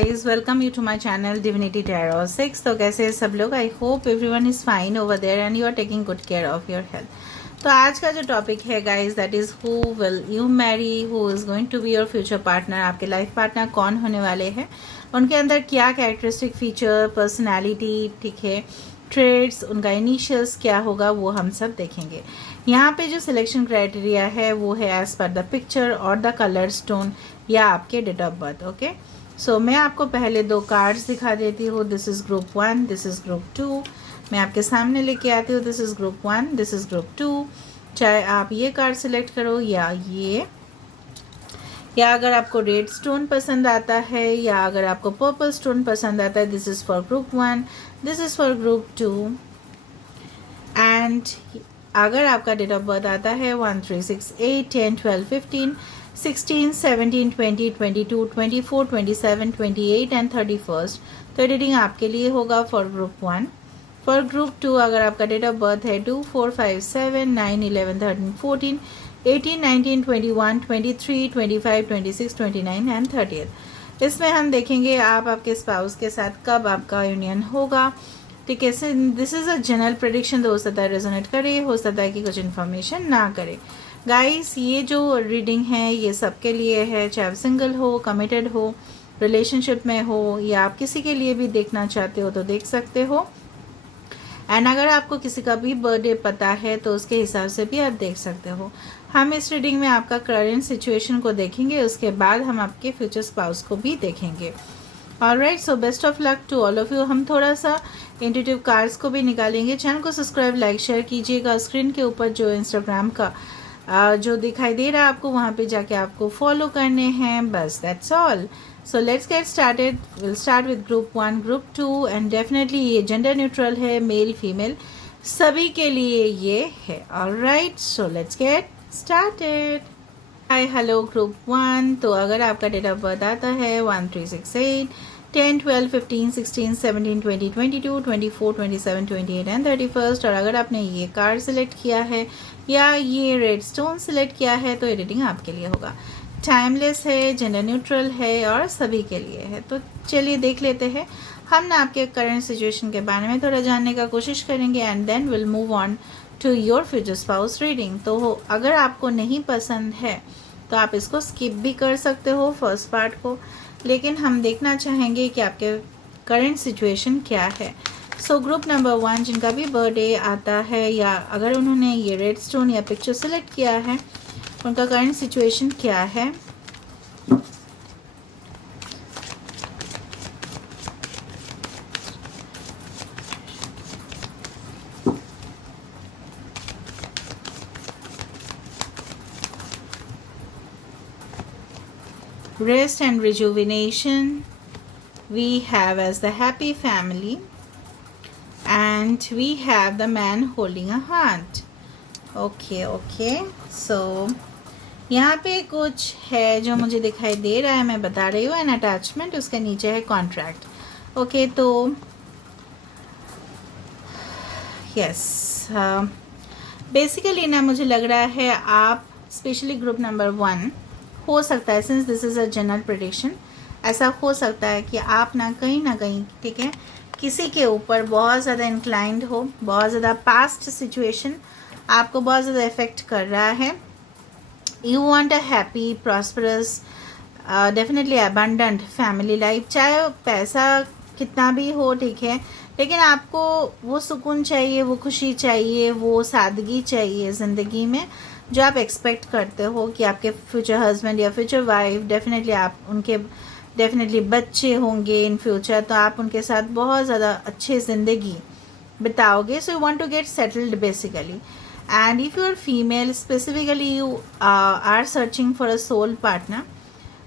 guys, welcome you to my channel Divinity Tarot 6। तो कैसे हैं सब लोग? I hope everyone is fine over there and you are taking good care of your health. तो आज का जो टॉपिक है guys, that is who will you marry, who is going to be your future partner. आपके life partner कौन होने वाले हैं, उनके अंदर क्या कैरेक्टरिस्टिक फीचर, पर्सनैलिटी, ठीक है, ट्रेड्स, उनका इनिशियल्स क्या होगा, वो हम सब देखेंगे। यहाँ पे जो सिलेक्शन क्राइटेरिया है वो है एज पर द पिक्चर और द कलर स्टोन या आपके डेट ऑफ बर्थ। ओके, सो मैं आपको पहले दो कार्ड्स दिखा देती हूँ। This is group 1, this is group 2। मैं आपके सामने लेके आती हूँ। This is group 1, this is group 2। चाहे आप ये कार्ड सिलेक्ट करो या ये, या अगर आपको रेड स्टोन पसंद आता है या अगर आपको पर्पल स्टोन पसंद आता है, this is for group 1, this is for group 2। And अगर आपका डेट ऑफ बर्थ आता है 1, 3, 6, 8, 10, 12, 15, 16, 17, 20, 22, 24, 27, 28 एंड 31st, तो रीडिंग आपके लिए होगा फॉर ग्रुप 1। फॉर ग्रुप 2 अगर आपका डेट ऑफ बर्थ है 2, 4, 5, 7, 9, 11, 13, 14, 18, 19, 21, 23, 25, 26, 29 एंड 30th। इसमें हम देखेंगे आप आपके स्पाउस के साथ कब आपका यूनियन होगा। ठीक है, this is a general prediction. तो हो सकता है रेजोनेट करे, हो सकता है कि कुछ इन्फॉर्मेशन ना करे। गाइस, ये जो रीडिंग है ये सबके लिए है, चाहे आप सिंगल हो, कमिटेड हो, रिलेशनशिप में हो, या आप किसी के लिए भी देखना चाहते हो तो देख सकते हो। एंड अगर आपको किसी का भी बर्थडे पता है तो उसके हिसाब से भी आप देख सकते हो। हम इस रीडिंग में आपका करंट सिचुएशन को देखेंगे, उसके बाद हम आपके फ्यूचर स्पाउस को भी देखेंगे। Alright, so best of luck to all of you. हम थोड़ा सा इंट्यूटिव कार्ड्स को भी निकालेंगे। चैनल को सब्सक्राइब, लाइक, शेयर कीजिएगा। स्क्रीन के ऊपर जो इंस्टाग्राम का जो दिखाई दे रहा है आपको, वहाँ पे जाके आपको फॉलो करने हैं, बस that's all. So let's get started. Will start with group 1, group 2 and definitely ये जेंडर न्यूट्रल है, मेल फीमेल सभी के लिए ये है। Alright, so let's get started. Hi hello group 1। तो अगर आपका डेट ऑफ बर्थ आता है 1, 3, 6, 8, 10, 12, 15, 16, 17, 20, 22, 24, 27, 28 एंड 31st, और अगर आपने ये कार्ड सिलेक्ट किया है या ये रेड स्टोन सिलेक्ट किया है तो ये रीडिंग आपके लिए होगा। टाइमलेस है, जेंडर न्यूट्रल है और सभी के लिए है। तो चलिए देख लेते हैं। हम ना आपके करंट सिचुएशन के बारे में थोड़ा जानने का कोशिश करेंगे and then will move on to your future spouse reading. तो अगर आपको नहीं पसंद है तो आप इसको स्किप भी कर सकते हो फर्स्ट पार्ट को, लेकिन हम देखना चाहेंगे कि आपके करंट सिचुएशन क्या है। सो ग्रुप नंबर 1 जिनका भी बर्थडे आता है या अगर उन्होंने ये रेड स्टोन या पिक्चर सेलेक्ट किया है, उनका करंट सिचुएशन क्या है। Rest and rejuvenation we have as the happy family, and we have the man holding a heart. Okay, so यहाँ पे कुछ है जो मुझे दिखाई दे रहा है, मैं बता रही हूँ। एन अटैचमेंट, उसके नीचे है कॉन्ट्रैक्ट। ओके, तो यस, बेसिकली ना मुझे लग रहा है आप स्पेशली ग्रुप नंबर 1 हो सकता है, since this is a general prediction, ऐसा हो सकता है कि आप ना कहीं, ठीक है, किसी के ऊपर बहुत ज़्यादा इंक्लाइंड हो, बहुत ज़्यादा पास्ट सिचुएशन आपको बहुत ज़्यादा इफेक्ट कर रहा है। You want a happy, prosperous, definitely abundant family life, चाहे पैसा कितना भी हो, ठीक है, लेकिन आपको वो सुकून चाहिए, वो खुशी चाहिए, वो सादगी चाहिए ज़िंदगी में, जो आप एक्सपेक्ट करते हो कि आपके फ्यूचर हस्बैंड या फ्यूचर वाइफ, डेफिनेटली आप उनके डेफिनेटली बच्चे होंगे इन फ्यूचर, तो आप उनके साथ बहुत ज़्यादा अच्छी ज़िंदगी बिताओगे। So you want to get settled basically. And if you are female specifically, you are searching for a soul partner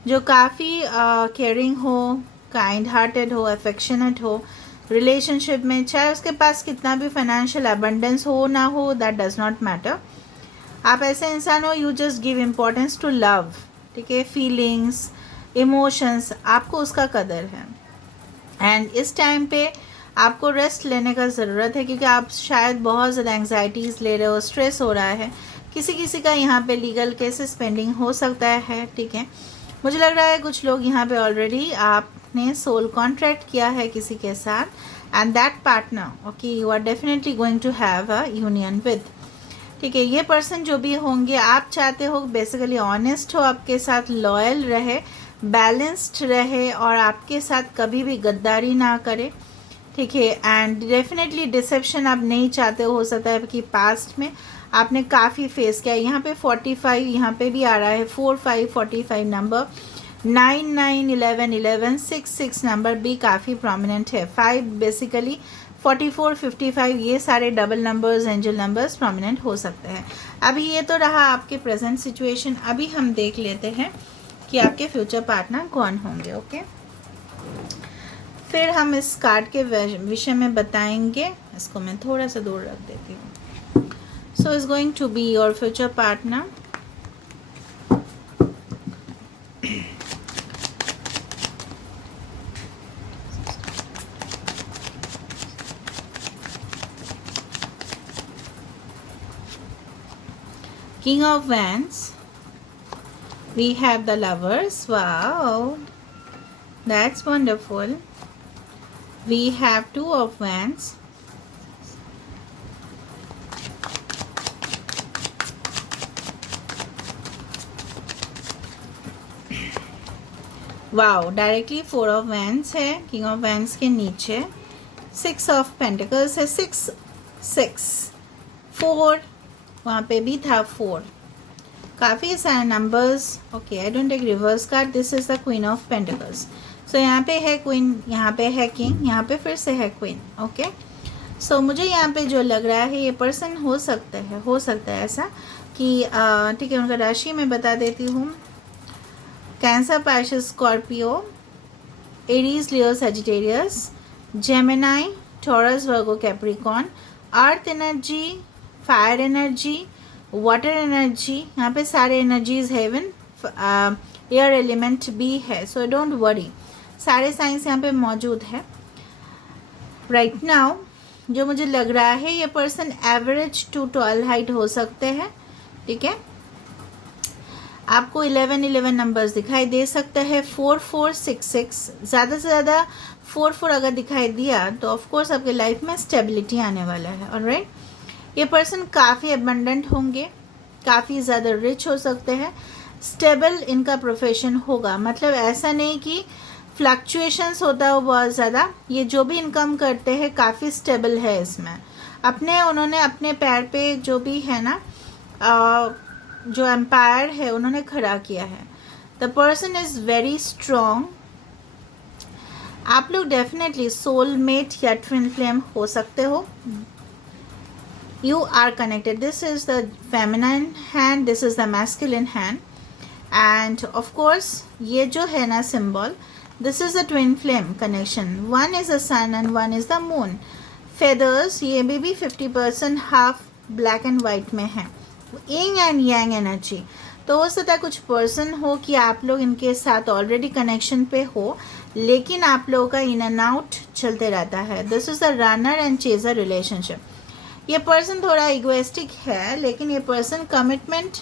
जो काफ़ी केयरिंग हो, काइंड हार्टेड हो, अफेक्शनेट हो रिलेशनशिप में, चाहे उसके पास कितना भी फाइनेंशियल अबंडेंस हो ना हो, दैट डज नॉट मैटर। आप ऐसे इंसान हो, you just give importance to love, ठीक है, फीलिंग्स, इमोशंस, आपको उसका कदर है। एंड इस टाइम पे आपको रेस्ट लेने का ज़रूरत है, क्योंकि आप शायद बहुत ज़्यादा एंग्जाइटीज़ ले रहे हो, स्ट्रेस हो रहा है। किसी का यहाँ पे लीगल केसेस पेंडिंग हो सकता है, ठीक है। मुझे लग रहा है कुछ लोग यहाँ पे ऑलरेडी आप ने सोल कॉन्ट्रैक्ट किया है किसी के साथ, and that partner okay you are definitely going to have a union with. ठीक है, ये पर्सन जो भी होंगे आप चाहते हो बेसिकली ऑनेस्ट हो आपके साथ, लॉयल रहे, बैलेंस्ड रहे और आपके साथ कभी भी गद्दारी ना करे। ठीक है, एंड डेफिनेटली डिसेप्शन आप नहीं चाहते हो सकता है कि पास्ट में आपने काफ़ी फेस किया। यहाँ पे 45 यहाँ पे भी आ रहा है, 4 5 45 नंबर, 9 9 11 11 6 6 नंबर भी काफ़ी प्रोमिनेंट है। 5 बेसिकली 44 55 ये सारे double numbers, angel numbers prominent हो सकते हैं। अभी ये तो रहा आपके प्रेजेंट सिचुएशन। अभी हम देख लेते हैं कि आपके फ्यूचर पार्टनर कौन होंगे। ओके, फिर हम इस कार्ड के विषय में बताएंगे। इसको मैं थोड़ा सा दूर रख देती हूँ। So is going to be your future partner. King of Wands. We have the Lovers. Wow, that's wonderful. We have Two of Wands. Wow, directly 4 of wands है किंग ऑफ वैंड्स के नीचे, 6 ऑफ पेंटिकल्स है, 6 6 4 वहाँ पे भी था 4, काफ़ी सारे numbers. Okay, I don't take reverse card. This is the queen of pentacles. So यहाँ पे है क्वीन, यहाँ पे है किंग, यहाँ पे फिर से है क्वीन। ओके, सो मुझे यहाँ पे जो लग रहा है ये पर्सन हो सकता है ऐसा कि ठीक है, उनका राशि मैं बता देती हूँ। Cancer, Pisces, Scorpio, Aries, Leo, Sagittarius, Gemini, Taurus, Virgo, Capricorn, earth energy, fire energy, water energy, यहाँ पे सारे एनर्जीज है, इवन एयर एलिमेंट भी है। सो डोंट वरी, सारे साइंस यहाँ पे मौजूद है। राइट नाउ जो मुझे लग रहा है ये person average to tall height हो सकते हैं। ठीक है, आपको 11 11 नंबर्स दिखाई दे सकते हैं, 4 4 6 6, ज़्यादा से ज़्यादा 4 4 अगर दिखाई दिया तो ऑफ कोर्स आपके लाइफ में स्टेबिलिटी आने वाला है। ऑलराइट, ये पर्सन काफ़ी अबंडेंट होंगे, काफ़ी ज़्यादा रिच हो सकते हैं, स्टेबल इनका प्रोफेशन होगा। मतलब ऐसा नहीं कि फ्लक्चुएशंस होता हो बहुत ज़्यादा, ये जो भी इनकम करते हैं काफ़ी स्टेबल है इसमें। उन्होंने अपने पैर पे जो भी है ना जो एम्पायर है उन्होंने खड़ा किया है। The person is very strong. आप लोग डेफिनेटली सोलमेट या ट्विन फ्लेम हो सकते हो। You are connected. This is the feminine hand, this is the masculine hand, and of course ये जो है ना symbol, this is the twin flame connection. One is the sun and one is the moon. Feathers ये भी 50% half black and white में है, yin and yang energy. तो हो सकता है कुछ पर्सन हो कि आप लोग इनके साथ ऑलरेडी कनेक्शन पे हो, लेकिन आप लोगों का इन एंड आउट चलते रहता है। This is the runner and chaser relationship. ये पर्सन थोड़ा इगोइस्टिक है, लेकिन ये पर्सन कमिटमेंट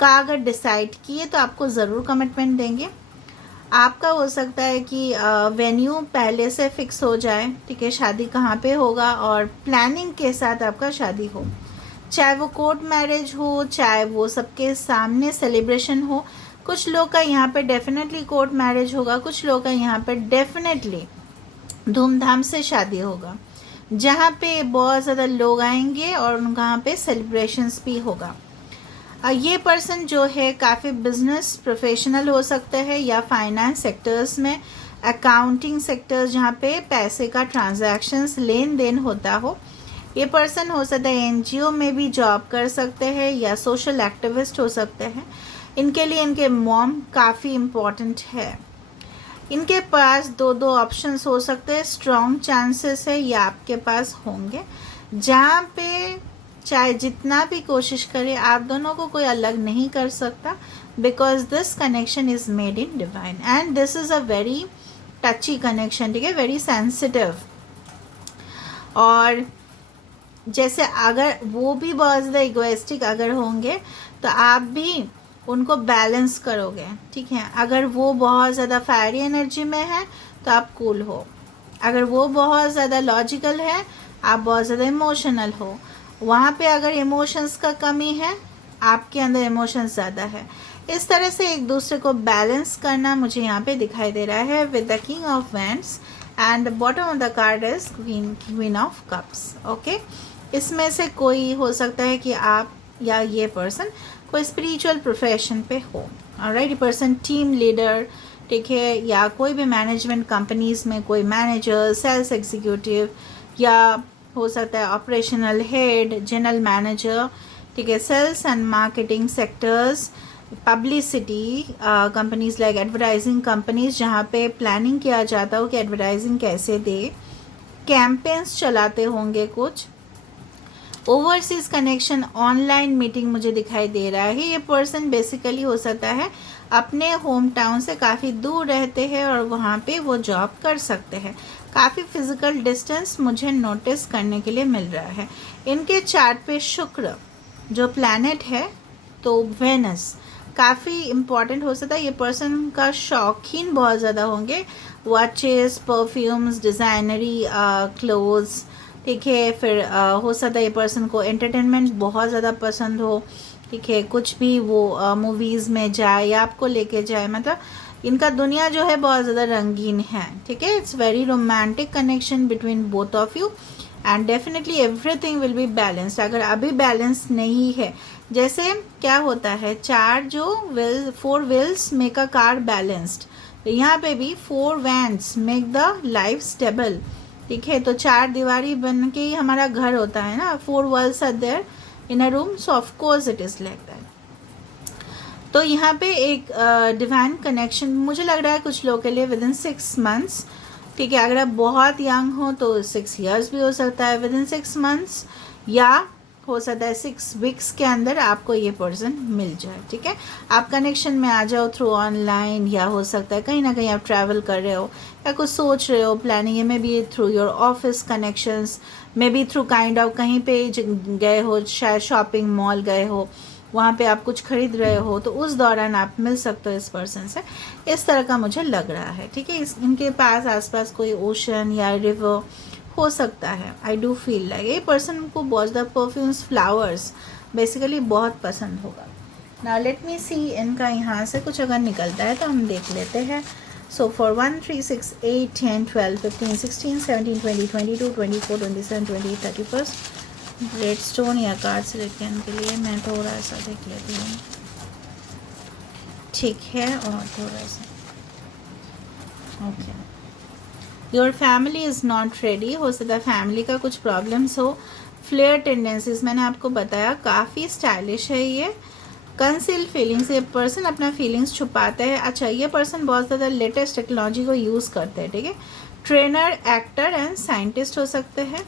का अगर डिसाइड किए तो आपको ज़रूर कमिटमेंट देंगे। आपका हो सकता है कि वेन्यू पहले से फिक्स हो जाए। ठीक है, शादी कहाँ पे होगा और प्लानिंग के साथ आपका शादी हो, चाहे वो कोर्ट मैरिज हो, चाहे वो सबके सामने सेलिब्रेशन हो। कुछ लोग का यहाँ पे डेफिनेटली कोर्ट मैरिज होगा, कुछ लोग का यहाँ पे डेफिनेटली धूमधाम से शादी होगा, जहाँ पे बहुत ज़्यादा लोग आएंगे और वहाँ पे सेलिब्रेशंस भी होगा। ये पर्सन जो है काफ़ी बिजनेस प्रोफेशनल हो सकता है या फाइनेंस सेक्टर्स में, अकाउंटिंग सेक्टर्स जहाँ पे पैसे का ट्रांजैक्शंस लेन देन होता हो। ये पर्सन हो सकता है एनजीओ में भी जॉब कर सकते हैं या सोशल एक्टिविस्ट हो सकते हैं। इनके लिए इनके मॉम काफ़ी इम्पॉर्टेंट है। इनके पास दो ऑप्शंस हो सकते हैं, स्ट्रॉन्ग चांसेस है या आपके पास होंगे, जहाँ पे चाहे जितना भी कोशिश करे आप दोनों को कोई अलग नहीं कर सकता, because this connection is made in divine and this is a very टची connection. ठीक है, वेरी सेंसिटिव। और जैसे अगर वो भी बहुत ज़्यादा इगोइस्टिक अगर होंगे तो आप भी उनको बैलेंस करोगे, ठीक है। अगर वो बहुत ज़्यादा फायरी एनर्जी में है तो आप कूल हो, अगर वो बहुत ज़्यादा लॉजिकल है आप बहुत ज़्यादा इमोशनल हो। वहाँ पे अगर इमोशंस का कमी है, आपके अंदर इमोशंस ज़्यादा है। इस तरह से एक दूसरे को बैलेंस करना मुझे यहाँ पे दिखाई दे रहा है with the king of wands and bottom of the card is queen of cups. Okay, इसमें से कोई हो सकता है कि आप या ये पर्सन कोई स्पिरिचुअल प्रोफेशन पे हो, ऑलराइट। ये पर्सन टीम लीडर, ठीक है, या कोई भी मैनेजमेंट कंपनीज में कोई मैनेजर, सेल्स एग्जीक्यूटिव, या हो सकता है ऑपरेशनल हेड, जनरल मैनेजर, ठीक है, sales and marketing sectors, publicity companies like advertising companies, जहाँ पे प्लानिंग किया जाता हो कि एडवर्टाइजिंग कैसे दे, कैंपेन्स चलाते होंगे कुछ। ओवरसीज कनेक्शन, ऑनलाइन मीटिंग मुझे दिखाई दे रहा है। ये पर्सन बेसिकली हो सकता है अपने होम टाउन से काफ़ी दूर रहते हैं और वहाँ पे वो जॉब कर सकते हैं। काफ़ी फिजिकल डिस्टेंस मुझे नोटिस करने के लिए मिल रहा है। इनके चार्ट पे शुक्र जो प्लैनेट है, तो वेनस काफ़ी इम्पॉर्टेंट हो सकता है। ये पर्सन का शौकीन बहुत ज़्यादा होंगे, वॉचेस, परफ्यूम्स, डिज़ाइनरी क्लोथ्स, ठीक है। फिर हो सकता है ये पर्सन को एंटरटेनमेंट बहुत ज़्यादा पसंद हो, ठीक है, कुछ भी वो मूवीज़ में जाए या आपको लेके जाए, मतलब इनका दुनिया जो है बहुत ज़्यादा रंगीन है, ठीक है। It's very romantic connection between both of you and definitely everything will be balanced. अगर अभी बैलेंस नहीं है, जैसे क्या होता है, चार जो four wheels make a car balanced, तो यहाँ पे भी four wands make the life stable, ठीक है। तो चार दीवारी बन के ही हमारा घर होता है ना, four walls are there in a room, so of course it is like that. तो यहाँ पे एक डिवाइन कनेक्शन मुझे लग रहा है कुछ लोगों के लिए विद इन 6 मंथ्स, ठीक है। अगर आप बहुत यंग हो तो 6 years भी हो सकता है विद इन 6 months, या हो सकता है 6 weeks के अंदर आपको ये पर्सन मिल जाए, ठीक है। आप कनेक्शन में आ जाओ थ्रू ऑनलाइन, या हो सकता है कहीं ना कहीं आप ट्रैवल कर रहे हो या कुछ सोच रहे हो, प्लानिंग में भी through your office connections, may be through kind of कहीं पे गए हो, शायद शॉपिंग मॉल गए हो, वहाँ पे आप कुछ खरीद रहे हो, तो उस दौरान आप मिल सकते हो इस पर्सन से। इस तरह का मुझे लग रहा है, ठीक है। इनके पास आसपास कोई ओशन या रिवर हो सकता है। आई डू फील लाइक ये पर्सन को बहुत ज़्यादा परफ्यूम्स, फ्लावर्स बेसिकली बहुत पसंद होगा। नाउ लेट मी सी इनका यहाँ से कुछ अगर निकलता है तो हम देख लेते हैं। सो फॉर 1 3 6 8 10 12 15 16 17 20 22 24 27 28 31 रेड स्टोन या कार्ड सिलेक्ट करने के लिए मैं थोड़ा सा देख लेती हूँ, ठीक है। और थोड़ा सा okay, your family is not ready, हो सकता है फैमिली का कुछ प्रॉब्लम्स हो। फ्लेयर टेंडेंसीज मैंने आपको बताया, काफ़ी स्टाइलिश है ये। कंसील फीलिंग्स, ये पर्सन अपना फीलिंग्स छुपाता है। अच्छा, ये पर्सन बहुत ज़्यादा लेटेस्ट टेक्नोलॉजी को यूज़ करते हैं, ठीक है। ट्रेनर, एक्टर एंड साइंटिस्ट हो सकते हैं।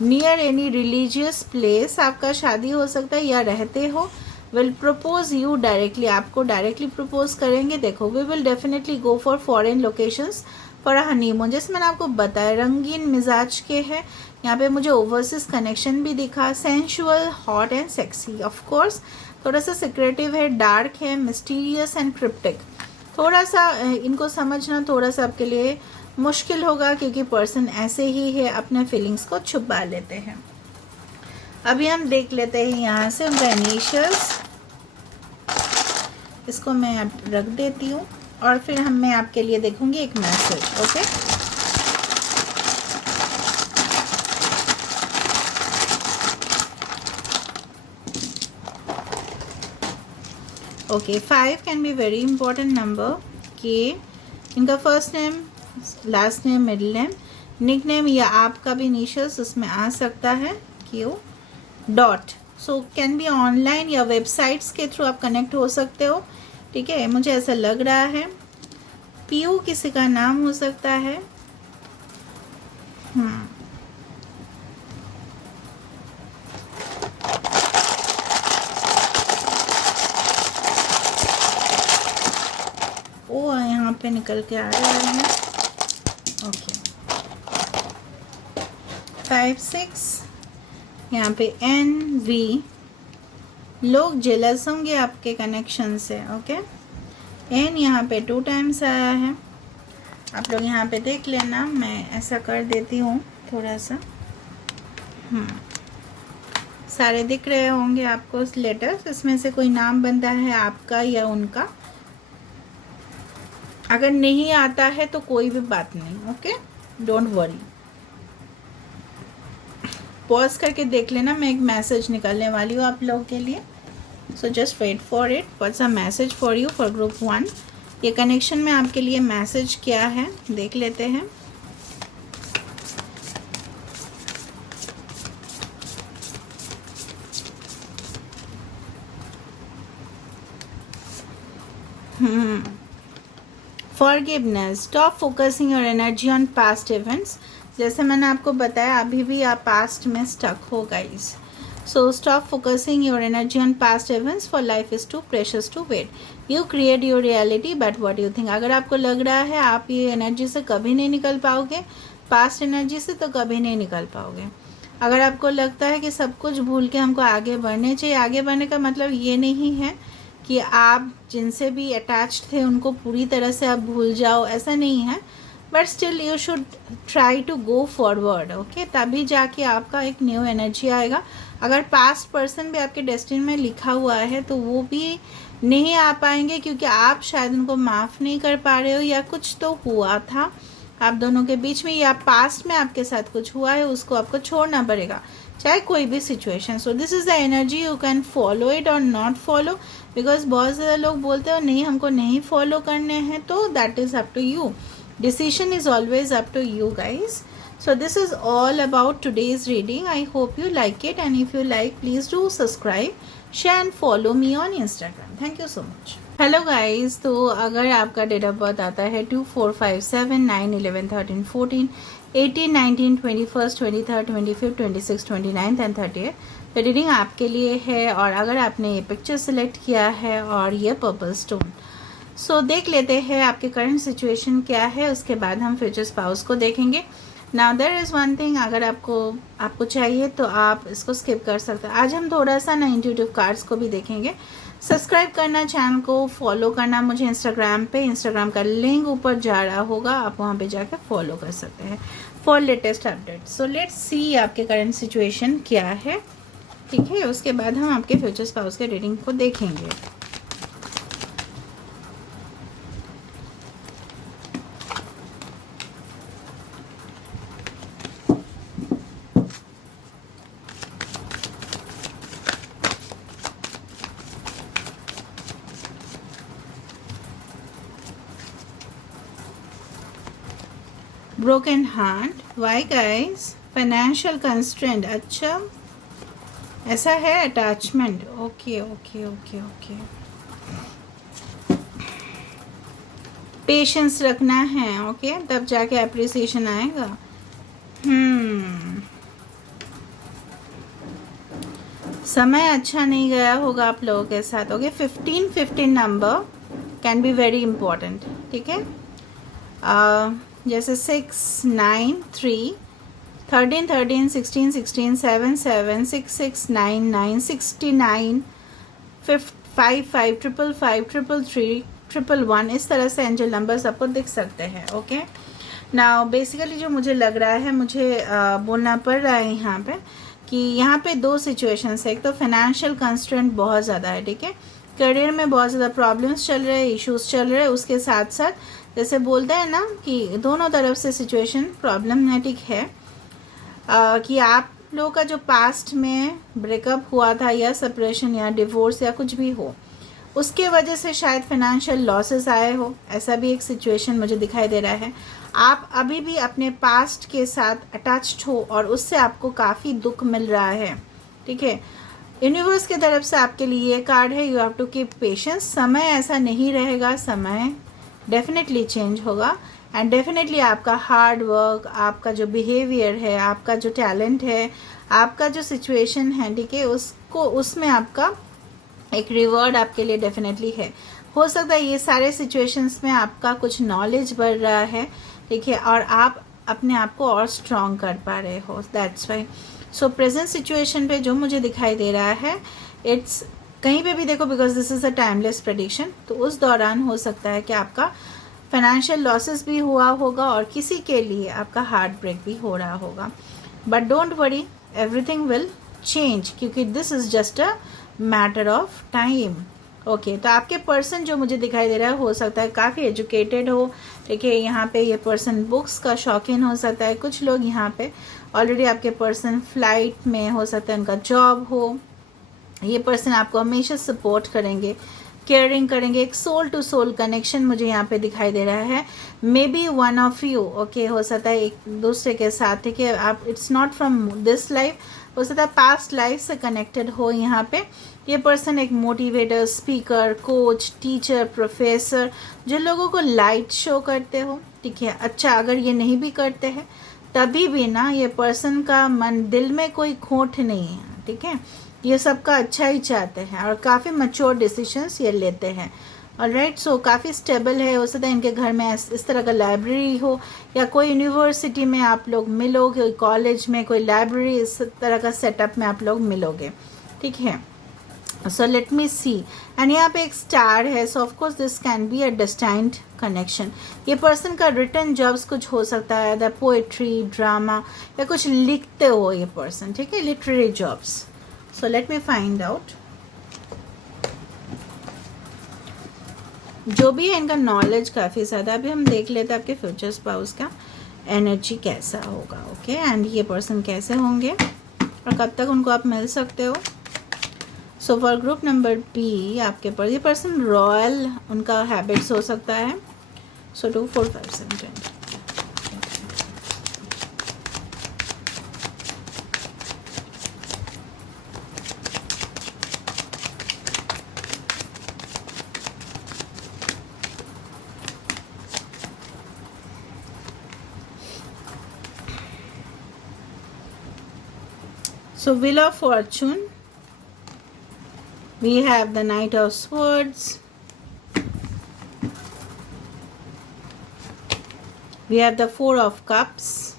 नियर एनी रिलीजियस प्लेस, आपका शादी हो सकता है या रहते हो। विल प्रपोज यू डायरेक्टली, आपको डायरेक्टली प्रपोज करेंगे। देखो, we will definitely go for foreign locations for a honeymoon, जैसे मैंने आपको बताया रंगीन मिजाज के हैं। यहाँ पे मुझे ओवरसीज कनेक्शन भी दिखा, sensual, hot and sexy, of course थोड़ा सा सिक्रेटिव है, डार्क है, मिस्टीरियस एंड क्रिप्टिक। थोड़ा सा इनको समझना थोड़ा सा आपके लिए मुश्किल होगा, क्योंकि पर्सन ऐसे ही है, अपने फीलिंग्स को छुपा लेते हैं। अभी हम देख लेते हैं यहाँ से उनका इनिशियल्स, इसको मैं अब रख देती हूँ और फिर मैं आपके लिए देखूंगी एक message. Okay, okay 5 can be very important number. के इनका first name, last name, middle name, nick name या आपका भी इनिशियल्स उसमें आ सकता है, Q dot. So can be online या वेबसाइट्स के थ्रू आप कनेक्ट हो सकते हो, ठीक है, मुझे ऐसा लग रहा है। पीयू किसी का नाम हो सकता है। ओ यहाँ पे निकल के आ रहा है। ओके 5 6 यहाँ पे NV लोग जेलस होंगे आपके कनेक्शन से, ओके। एंड यहाँ पे 2 टाइम्स आया है, आप लोग यहाँ पे देख लेना, मैं ऐसा कर देती हूँ थोड़ा सा। सारे दिख रहे होंगे आपको लेटर्स, इसमें से कोई नाम बनता है आपका या उनका। अगर नहीं आता है तो कोई भी बात नहीं, ओके, डोंट वरी। पॉज करके देख लेना, मैं एक मैसेज निकालने वाली हूँ आप लोगों के लिए, so just wait for it. What's a message for you for group 1। ये कनेक्शन में आपके लिए मैसेज क्या है देख लेते हैं। Forgiveness, stop focusing your energy on past events. जैसे मैंने आपको बताया, अभी भी आप पास्ट में स्टक हो guys, so stop focusing your energy on past events, for life is too precious to wait. You create your reality but what you think. अगर आपको लग रहा है आप ये एनर्जी से कभी नहीं निकल पाओगे, पास्ट एनर्जी से, तो कभी नहीं निकल पाओगे। अगर आपको लगता है कि सब कुछ भूल के हमको आगे बढ़ने चाहिए, आगे बढ़ने का मतलब ये नहीं है कि आप जिनसे भी अटैच्ड थे उनको पूरी तरह से आप भूल जाओ, ऐसा नहीं है, but still you should try to go forward, okay. तभी जाके आपका एक न्यू एनर्जी आएगा। अगर पास्ट पर्सन भी आपके डेस्टिनी में लिखा हुआ है तो वो भी नहीं आ पाएंगे, क्योंकि आप शायद उनको माफ़ नहीं कर पा रहे हो, या कुछ तो हुआ था आप दोनों के बीच में, या पास्ट में आपके साथ कुछ हुआ है, उसको आपको छोड़ना पड़ेगा, चाहे कोई भी situation. So this is the energy, you can follow it और नॉट फॉलो, बिकॉज बहुत ज़्यादा लोग बोलते हो नहीं हमको नहीं फॉलो करने हैं, तो that is up to you. Decision is always up to you guys. So this is all about today's reading. I hope you like it, and if you like, please do subscribe, share and follow me on Instagram. Thank you so much. Hello guys, तो अगर आपका date of birth आता है 2, 4, 5, 7, 9, 11, 13, 14, 18, 19, 21, 23, 25, 26, 29 and 30, तो reading आपके लिए है। और अगर आपने ये पिक्चर सेलेक्ट किया है और ये पर्पल स्टोन, सो देख लेते हैं आपके करंट सिचुएशन क्या है, उसके बाद हम फ्यूचर स्पाउस को देखेंगे। Now there is one thing, अगर आपको चाहिए तो आप इसको स्किप कर सकते हैं। आज हम थोड़ा सा ना इंट्यूटिव कार्ड्स को भी देखेंगे। सब्सक्राइब करना, चैनल को फॉलो करना मुझे इंस्टाग्राम पे, इंस्टाग्राम का लिंक ऊपर जा रहा होगा, आप वहाँ पे जाकर फॉलो कर सकते हैं for latest update. So let's see आपके करंट सिचुएशन क्या है, ठीक है। उसके बाद हम आपके फ्यूचर स्पाउस के रीडिंग को देखेंगे। Broken heart, Y guys? Financial constraint, अच्छा ऐसा है, attachment, okay okay okay okay. Patience रखना है, ओके, तब जाके अप्रिसिएशन आएगा। समय अच्छा नहीं गया होगा आप लोगों के साथ, okay. 15 number can be very important, ठीक है। जैसे 6, 9, 3, 13, 16, 7, 7, 6, 6, 9, 9, 69, 5, 5, 5, 3, 1, इस तरह से एंजल नंबर्स आपको दिख सकते हैं, ओके। नाउ बेसिकली जो मुझे लग रहा है, मुझे बोलना पड़ रहा है यहाँ पे कि यहाँ पे 2 सिचुएशंस है। एक तो फाइनेंशियल कंस्ट्रेंट बहुत ज़्यादा है, ठीक है। करियर में बहुत ज़्यादा प्रॉब्लम्स चल रहे हैं, इश्यूज चल रहे हैं, उसके साथ साथ जैसे बोलते हैं ना कि दोनों तरफ से सिचुएशन प्रॉब्लमेटिक है। कि आप लोगों का जो पास्ट में ब्रेकअप हुआ था, या सेपरेशन या डिवोर्स या कुछ भी हो, उसके वजह से शायद फाइनेंशियल लॉसेस आए हो, ऐसा भी एक सिचुएशन मुझे दिखाई दे रहा है। आप अभी भी अपने पास्ट के साथ अटैच्ड हो और उससे आपको काफ़ी दुख मिल रहा है, ठीक है। यूनिवर्स की तरफ से आपके लिए ये कार्ड है, you have to keep patience. समय ऐसा नहीं रहेगा, समय डेफिनेटली चेंज होगा, एंड डेफिनेटली आपका हार्ड वर्क, आपका जो बिहेवियर है, आपका जो टैलेंट है, आपका जो सिचुएशन है, ठीक है, उसको उसमें आपका एक रिवॉर्ड आपके लिए डेफिनेटली है। हो सकता है ये सारे सिचुएशंस में आपका कुछ नॉलेज बढ़ रहा है, ठीक है, और आप अपने आप को और स्ट्रॉन्ग कर पा रहे हो, that's why. So present situation पे जो मुझे दिखाई दे रहा है, इट्स कहीं पे भी देखो, because this is a timeless prediction, तो उस दौरान हो सकता है कि आपका फाइनेंशियल लॉसेस भी हुआ होगा और किसी के लिए आपका हार्ट ब्रेक भी हो रहा होगा. But don't worry, everything will change, क्योंकि this is just a matter of time. Okay, तो आपके पर्सन जो मुझे दिखाई दे रहा है, हो सकता है काफ़ी एजुकेटेड हो. देखिए यहाँ पे ये पर्सन बुक्स का शौकीन हो सकता है. कुछ लोग यहाँ पे ऑलरेडी आपके पर्सन फ्लाइट में हो सकता है, उनका जॉब हो. ये पर्सन आपको हमेशा सपोर्ट करेंगे, केयरिंग करेंगे. एक सोल टू सोल कनेक्शन मुझे यहाँ पे दिखाई दे रहा है. May be one of you, okay, हो सकता है एक दूसरे के साथ, ठीक है, आप, it's not from this life, हो सकता है पास्ट लाइफ से कनेक्टेड हो. यहाँ पे ये पर्सन एक motivator, speaker, coach, teacher, professor, जो लोगों को लाइट शो करते हो, ठीक है. अच्छा, अगर ये नहीं भी करते हैं तभी भी ना, ये पर्सन का मन, दिल में कोई खोट नहीं है, ठीक है. ये सबका अच्छा ही चाहते हैं और काफ़ी मैच्योर डिसीजंस ये लेते हैं. ऑलराइट, सो काफ़ी स्टेबल है. हो सकता है इनके घर में इस तरह का लाइब्रेरी हो, या कोई यूनिवर्सिटी में आप लोग मिलोगे, कोई कॉलेज में कोई लाइब्रेरी, इस तरह का सेटअप में आप लोग मिलोगे, ठीक है. So let me C, and यहाँ पे एक स्टार है. So of course this can be a destined connection. ये पर्सन का रिटन जॉब्स कुछ हो सकता है, द पोएट्री, ड्रामा, या कुछ लिखते हो ये पर्सन, ठीक है, literary jobs. So let me find out. जो भी है इनका नॉलेज काफ़ी ज़्यादा. अभी हम देख लेते हैं आपके फ्यूचर स्पाउस का एनर्जी कैसा होगा. ओके, एंड ये पर्सन कैसे होंगे और कब तक उनको आप मिल सकते हो. So for group number B, आपके पर ये पर्सन रॉयल उनका हैबिट्स हो सकता है. सो 2 4 5 7 10. So Wheel of Fortune, we have the Knight of Swords, we have the Four of Cups,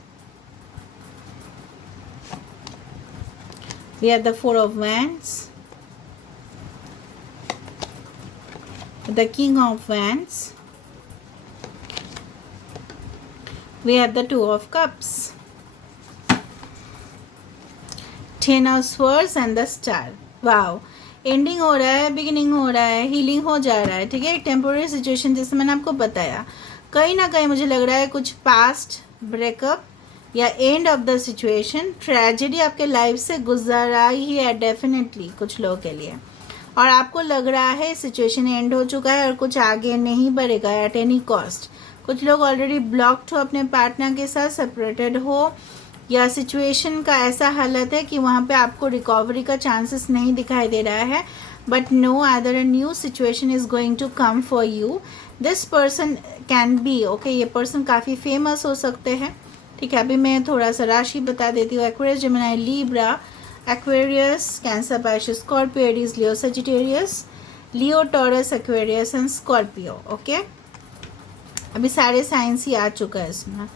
we have the Four of Wands, the King of Wands, we have the Two of Cups, Ten of Swords and the Star. Wow, ending हो रहा है, beginning हो रहा है, healing हो जा रहा है, ठीक है. टेम्पोररी सिचुएशन जैसे मैंने आपको बताया, कहीं ना कहीं मुझे लग रहा है कुछ पास्ट ब्रेकअप या end of the situation, tragedy आपके लाइफ से गुजरा ही है डेफिनेटली कुछ लोगों के लिए. और आपको लग रहा है सिचुएशन एंड हो चुका है और कुछ आगे नहीं बढ़ेगा एट एनी कॉस्ट. कुछ लोग ऑलरेडी ब्लॉक्ड हो अपने पार्टनर के साथ, सेपरेटेड हो, या सिचुएशन का ऐसा हालत है कि वहाँ पे आपको रिकवरी का चांसेस नहीं दिखाई दे रहा है. But no, other a new situation is going to come for you. This person can be, okay, ये पर्सन काफ़ी फेमस हो सकते हैं, ठीक है. अभी मैं थोड़ा सा राशि बता देती हूँ. Aquarius, Gemini, Libra, Aquarius, cancer, Pisces, Scorpio, Aries, Leo, Sagittarius, Leo, taurus, Aquarius and Scorpio. Okay, अभी सारे साइंस ही आ चुका है इसमें.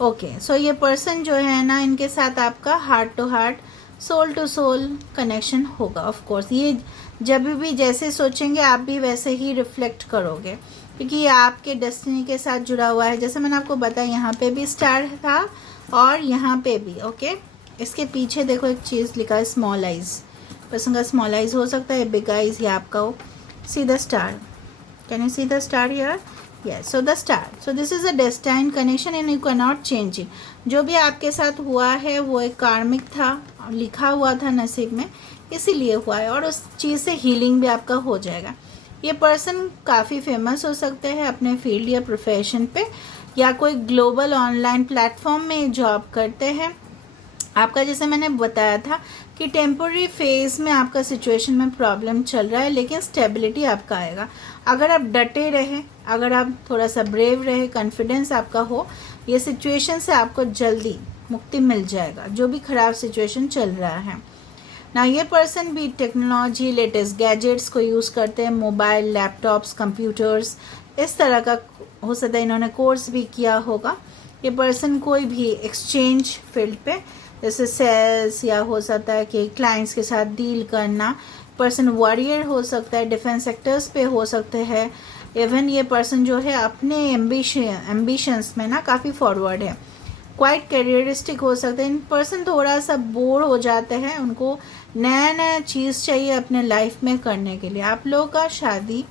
ओके, सो ये पर्सन जो है ना, इनके साथ आपका heart to heart, soul to soul connection होगा. ऑफ कोर्स ये जब भी जैसे सोचेंगे आप भी वैसे ही रिफ्लेक्ट करोगे, क्योंकि ये आपके डेस्टिनी के साथ जुड़ा हुआ है. जैसे मैंने आपको बताया, यहाँ पे भी स्टार था और यहाँ पे भी. ओके, इसके पीछे देखो एक चीज़ लिखा है, स्मॉल आइज. पर्सन का स्मॉल आइज हो सकता है, बिग आइज या आपका हो. See the star, can you see the star here? Yes, so the star. So this is a destined connection and you cannot change it. जो भी आपके साथ हुआ है वो एक कार्मिक था, लिखा हुआ था नसीब में, इसीलिए हुआ है, और उस चीज़ से हीलिंग भी आपका हो जाएगा. ये पर्सन काफ़ी फेमस हो सकते हैं अपने फील्ड या प्रोफेशन पे, या कोई ग्लोबल ऑनलाइन प्लेटफॉर्म में जॉब करते हैं. आपका जैसे मैंने बताया था कि टेम्पोररी फेज में आपका सिचुएशन में प्रॉब्लम चल रहा है, लेकिन स्टेबिलिटी आपका आएगा अगर आप डटे रहे, अगर आप थोड़ा सा ब्रेव रहे, कॉन्फिडेंस आपका हो. ये सिचुएशन से आपको जल्दी मुक्ति मिल जाएगा, जो भी ख़राब सिचुएशन चल रहा है ना. ये पर्सन भी टेक्नोलॉजी, लेटेस्ट गैजेट्स को यूज़ करते हैं, मोबाइल, लैपटॉप्स, कंप्यूटर्स, इस तरह का हो सकता है इन्होंने कोर्स भी किया होगा. ये पर्सन कोई भी एक्सचेंज फील्ड पे, जैसे सेल्स, या हो सकता है कि क्लाइंट्स के साथ डील करना, पर्सन वॉरियर हो सकता है, डिफेंस सेक्टर्स पे हो सकते हैं। इवन ये पर्सन जो है अपने एम्बिशंस में ना काफ़ी फॉरवर्ड है, क्वाइट करियरिस्टिक हो सकते हैं। इन पर्सन थोड़ा सा बोर हो जाते हैं, उनको नया नया चीज़ चाहिए अपने लाइफ में करने के लिए। आप लोगों का शादी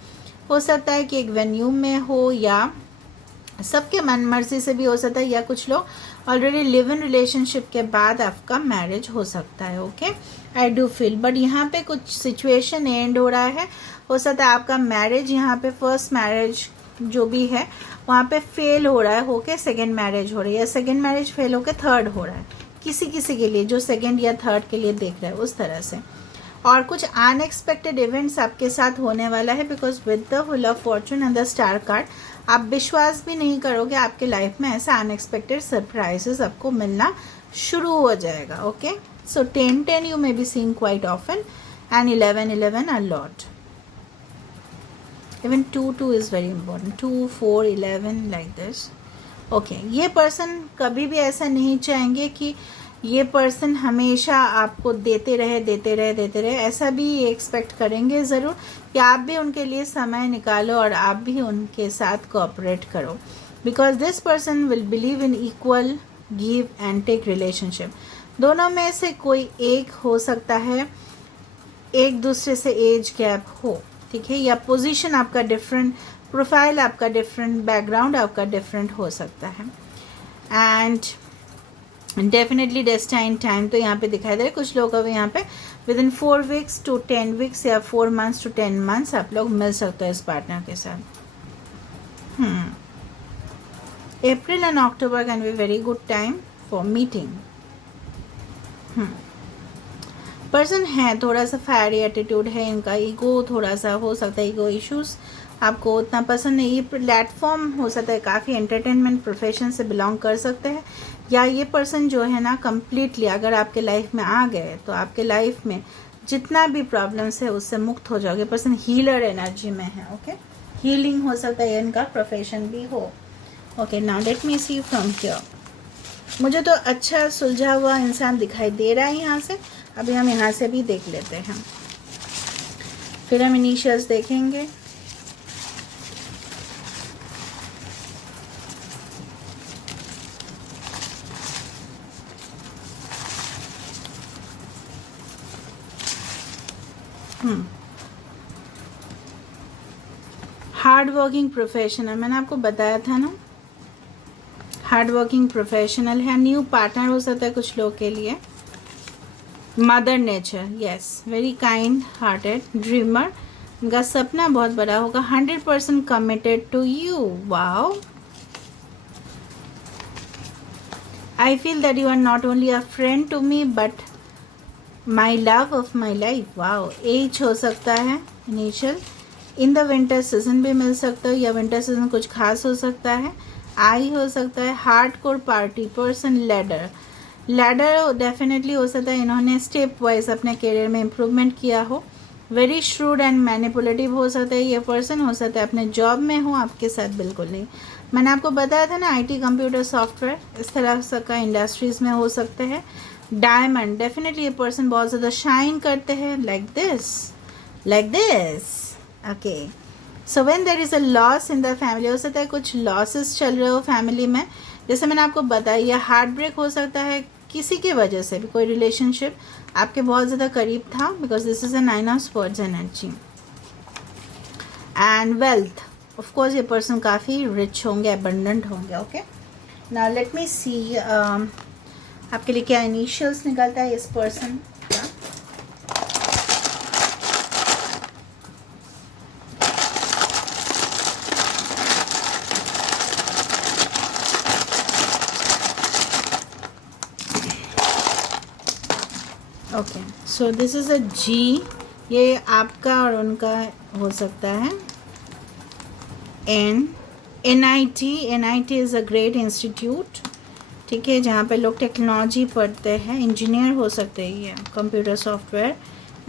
हो सकता है कि एक वेन्यू में हो, या सबके मन मर्जी से भी हो सकता है, या कुछ लोग ऑलरेडी लिव इन रिलेशनशिप के बाद आपका मैरिज हो सकता है। Okay, I do feel, but यहाँ पे कुछ सिचुएशन एंड हो रहा है। हो सकता है आपका मैरिज यहाँ पे फर्स्ट मैरिज जो भी है वहाँ पे फेल हो रहा है, होके सेकेंड मैरिज हो रही है, या सेकेंड मैरिज फेल होके थर्ड हो रहा है, किसी किसी के लिए जो सेकेंड या थर्ड के लिए देख रहा है उस तरह से। और कुछ अनएक्सपेक्टेड इवेंट्स आपके साथ होने वाला है, because with the wheel of Fortune and the star card आप विश्वास भी नहीं करोगे, आपके लाइफ में ऐसा अनएक्सपेक्टेड सरप्राइजेस आपको मिलना शुरू हो जाएगा। Okay, so 10-10 you may be seeing quite often and 11-11 a lot. Even 2-2 is very important, 2-4-11 like this. Okay, ये पर्सन कभी भी ऐसा नहीं चाहेंगे कि ये पर्सन हमेशा आपको देते रहे, ऐसा भी एक्सपेक्ट करेंगे ज़रूर कि आप भी उनके लिए समय निकालो और आप भी उनके साथ कोऑपरेट करो, because this person will believe in equal give and take relationship. दोनों में से कोई एक हो सकता है, एक दूसरे से एज गैप हो, ठीक है, या पोजीशन आपका डिफरेंट, प्रोफाइल आपका डिफरेंट, बैकग्राउंड आपका डिफरेंट हो सकता है। एंड डेफिनेटली डेस्टाइन टाइम तो यहाँ पे दिखाई दे रहा है। कुछ लोग अब यहाँ पे with in 4 weeks to 10 weeks या 4 months to 10 months आप लोग मिल सकते हो इस पार्टनर के साथ। April and October can be very good time for meeting। Person है थोड़ा सा फायरी एटीट्यूड है इनका, ईगो थोड़ा सा हो सकता है, ईगो इश्यूज आपको उतना पसंद नहीं। ये प्लेटफॉर्म हो सकता है काफ़ी एंटरटेनमेंट प्रोफेशन से बिलोंग कर सकते हैं, या ये पर्सन जो है ना कम्प्लीटली अगर आपके लाइफ में आ गए तो आपके लाइफ में जितना भी प्रॉब्लम्स है उससे मुक्त हो जाओगे। पर्सन हीलर एनर्जी में है। ओके, हीलिंग हो सकता है, इनका प्रोफेशन भी हो। Okay, now let me see from here. मुझे तो अच्छा सुलझा हुआ इंसान दिखाई दे रहा है यहाँ से। अभी हम यहाँ से भी देख लेते हैं, फिर हम इनिशियल्स देखेंगे। हार्ड वर्किंग प्रोफेशनल, मैंने आपको बताया था ना, हार्ड वर्किंग प्रोफेशनल है। न्यू पार्टनर हो सकता है कुछ लोग के लिए। Mother nature, yes, very kind hearted dreamer, इनका सपना बहुत बड़ा होगा। 100% committed to you. Wow, I feel that you are not only a friend to me but my love of my life. Wow, H हो सकता है initial. In the winter season भी मिल सकता है, या विंटर सीजन कुछ खास हो सकता है। आई हो सकता है hardcore party person. Ladder definitely हो सकता है इन्होंने स्टेप वाइज अपने करियर में इम्प्रूवमेंट किया हो। वेरी श्रूड एंड मैनिपुलेटिव हो सकता है ये पर्सन। हो सकता है अपने जॉब में हो, आपके साथ बिल्कुल नहीं। मैंने आपको बताया था ना, आईटी कंप्यूटर सॉफ्टवेयर इस तरह से का इंडस्ट्रीज में हो सकते हैं। डायमंड, डेफिनेटली ये पर्सन बहुत ज़्यादा शाइन करते हैं, like this. Okay, so when there is a loss in the family, हो सकता है कुछ लॉसेस चल रहे हो फैमिली में, जैसे मैंने आपको बताया। हार्ट ब्रेक हो सकता है किसी की वजह से भी, कोई रिलेशनशिप आपके बहुत ज़्यादा करीब था, because this is a 9 of Swords energy. And wealth, of course ये पर्सन काफ़ी रिच होंगे, अबंडेंट होंगे। Okay, now let me see आपके लिए क्या इनिशियल्स निकलता है इस पर्सन का। Okay, so this is a G, ये आपका और उनका हो सकता है। NIT is a great institute, ठीक है, जहाँ पे लोग टेक्नोलॉजी पढ़ते हैं। इंजीनियर हो सकते हैं ये, कंप्यूटर सॉफ्टवेयर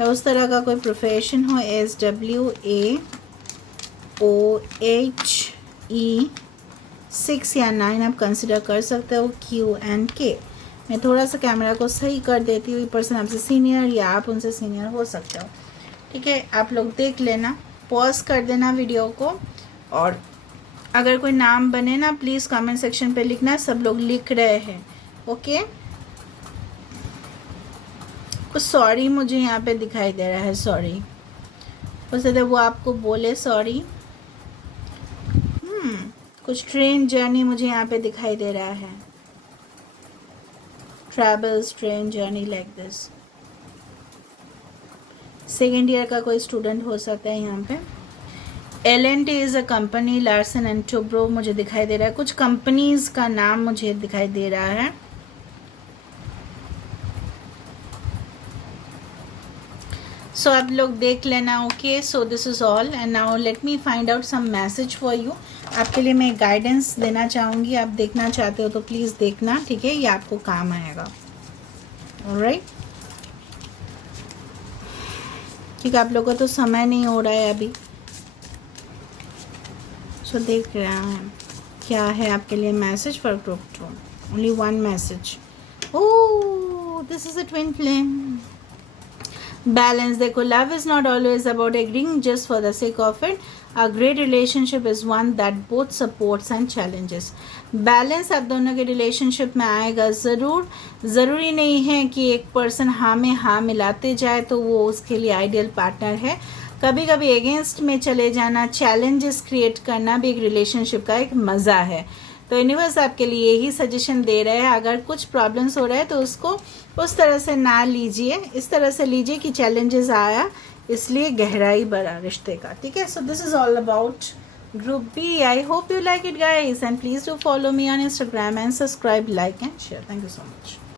या उस तरह का कोई प्रोफेशन हो। SWAOHE 6 या 9 आप कंसिडर कर सकते हो। QNK, मैं थोड़ा सा कैमरा को सही कर देती हूँ। पर्सन आपसे सीनियर या आप उनसे सीनियर हो सकते हो, ठीक है, आप लोग देख लेना, पॉज कर देना वीडियो को, और अगर कोई नाम बने ना प्लीज़ कमेंट सेक्शन पे लिखना। सब लोग लिख रहे हैं, ओके। कुछ सॉरी मुझे यहाँ पे दिखाई दे रहा है, सॉरी हो सकता है वो आपको बोले सॉरी। कुछ ट्रेन जर्नी मुझे यहाँ पे दिखाई दे रहा है, travels train journey like this. Second year का कोई स्टूडेंट हो सकता है यहाँ पे। L&T is a company, Larsen and Toubro मुझे दिखाई दे रहा है, कुछ कंपनीज का नाम मुझे दिखाई दे रहा है। सो आप लोग देख लेना, okay. So this is all and now let me find out some message for you. आपके लिए मैं गाइडेंस देना चाहूँगी, आप देखना चाहते हो तो प्लीज़ देखना, ठीक है, ये आपको काम आएगा। ऑलराइट, ठीक है, आप लोगों को तो समय नहीं हो रहा है अभी, सो देख रहा है क्या है आपके लिए message for group 2। Only one message. Oh, this is a twin flame. Balance, देखो, love is not always about agreeing just for the sake of it. A great relationship is one that both supports and challenges. Balance आप दोनों के relationship में आएगा ज़रूर। ज़रूरी नहीं है कि एक पर्सन हाँ में हाँ मिलाते जाए तो वो उसके लिए आइडियल पार्टनर है। कभी कभी अगेंस्ट में चले जाना, चैलेंजेस क्रिएट करना भी एक रिलेशनशिप का एक मज़ा है। तो यूनिवर्स आपके लिए यही सजेशन दे रहे हैं, अगर कुछ प्रॉब्लम्स हो रहा है तो उसको उस तरह से ना लीजिए, इस तरह से लीजिए कि चैलेंजेस आया इसलिए गहराई बढ़ा रिश्ते का, ठीक है। So this is all about group B. I hope you like it guys and please do follow me on Instagram and subscribe, like and share. Thank you so much.